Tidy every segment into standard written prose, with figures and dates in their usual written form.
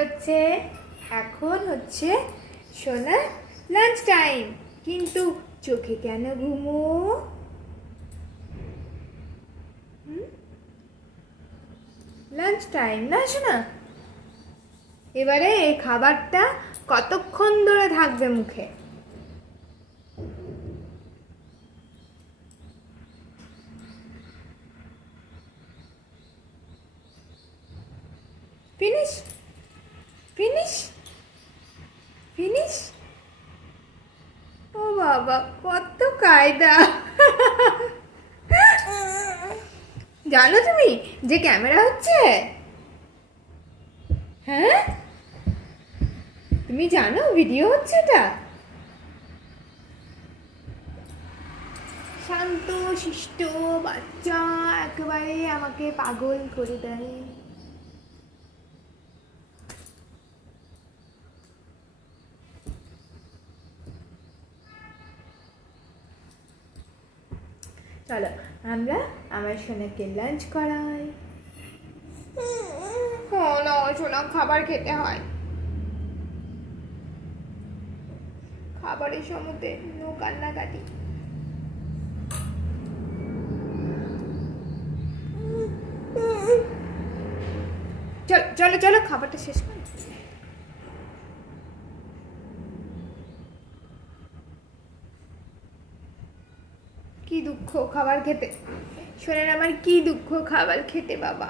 হচ্ছে এখন হচ্ছে সোনা লাঞ্চ টাইম, কিন্তু চোখে কেন ঘুমো? লাঞ্চ টাইম না সোনা? এবারে এই খাবারটা কতক্ষণ ধরে থাকবে মুখে? Finish finish finish. ও বাবা, কত কায়দা! জানো তুমি যে ক্যামেরা হচ্ছে? হ্যাঁ, তুমি জানো ভিডিও হচ্ছে এটা? শান্ত শিষ্ট বাচ্চা একেবারে আমাকে পাগল করে দেয়। চলো আমরা আমার সোনাকে লাঞ্চ করাই। না সোনা, খাবার খেতে হয়। খাবারের সময়তে নো কান্নাকাটি। চলো চলো চলো, খাবারটা শেষ করো। কি দুঃখ খাবার খেতে, শোনেন আমার কি দুঃখ খাবার খেতে বাবা।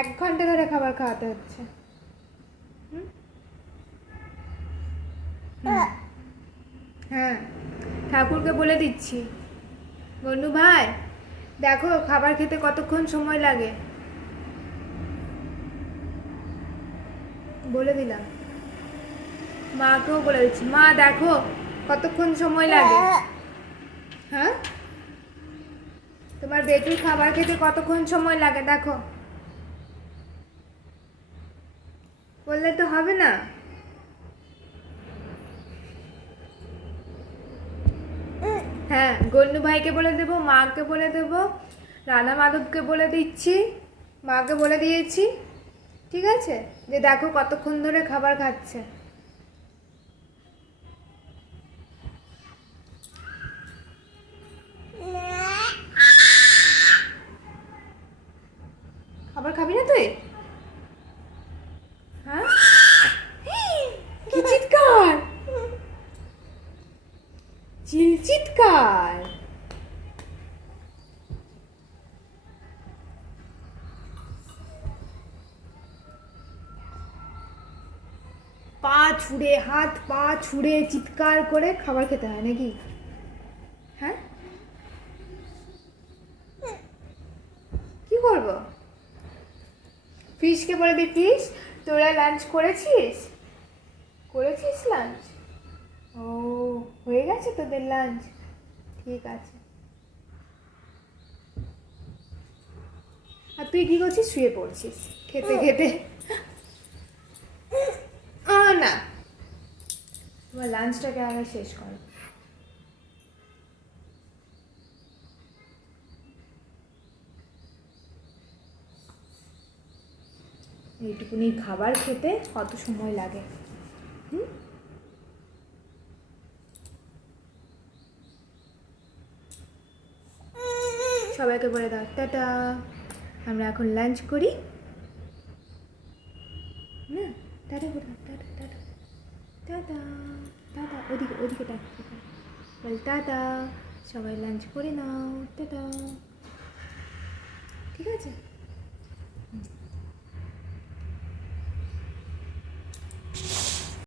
এক ঘন্টা ধরে খাবার খাওয়াতে হচ্ছে। হ্যাঁ, ঠাকুরকে বলে দিচ্ছি, গন্ডু ভাই দেখো খাবার খেতে কতক্ষণ সময় লাগে, বলে দিলাম। মাকেও বলে দিচ্ছি, মা দেখো কতক্ষণ সময় লাগে। হ্যাঁ, তোমার বেটির খাবার খেতে কতক্ষণ সময় লাগে দেখো, বললে তো হবে না। হ্যাঁ, গন্ডু ভাইকে বলে দেবো, মাকে বলে দেবো, রানা মাধবকে বলে দিচ্ছি, মাকে বলে দিয়েছি, ঠিক আছে, যে দেখো কতক্ষণ ধরে খাবার খাচ্ছে। খাবার খাবি না তুই? হ্যাঁ, কি চিৎকার, চিৎকার! পা ছুঁড়ে, হাত পা ছুঁড়ে চিৎকার করে খাবার খেতে হয় নাকি? হ্যাঁ, কি করবো? ফিশকে বলে দি, ফিশ তোরা লাঞ্চ করেছিস? করেছিস লাঞ্চ? ও, হয়ে গেছে তোদের লাঞ্চ, ঠিক আছে। আর তুই কি করছিস? শুয়ে পড়ছিস খেতে খেতে? না, তোমার লাঞ্চটাকে আগে শেষ করো। এইটুকুনি খাবার খেতে কত সময় লাগে? সবাইকে বলে দাও টাটা, আমরা এখন লাঞ্চ করি না। টাটা বলো, টাটা টাটা টাটা টাটা, ওদিকে ওদিকে টাটা বল, টাটা, সবাই লাঞ্চ করে নাও, টাটা, ঠিক আছে?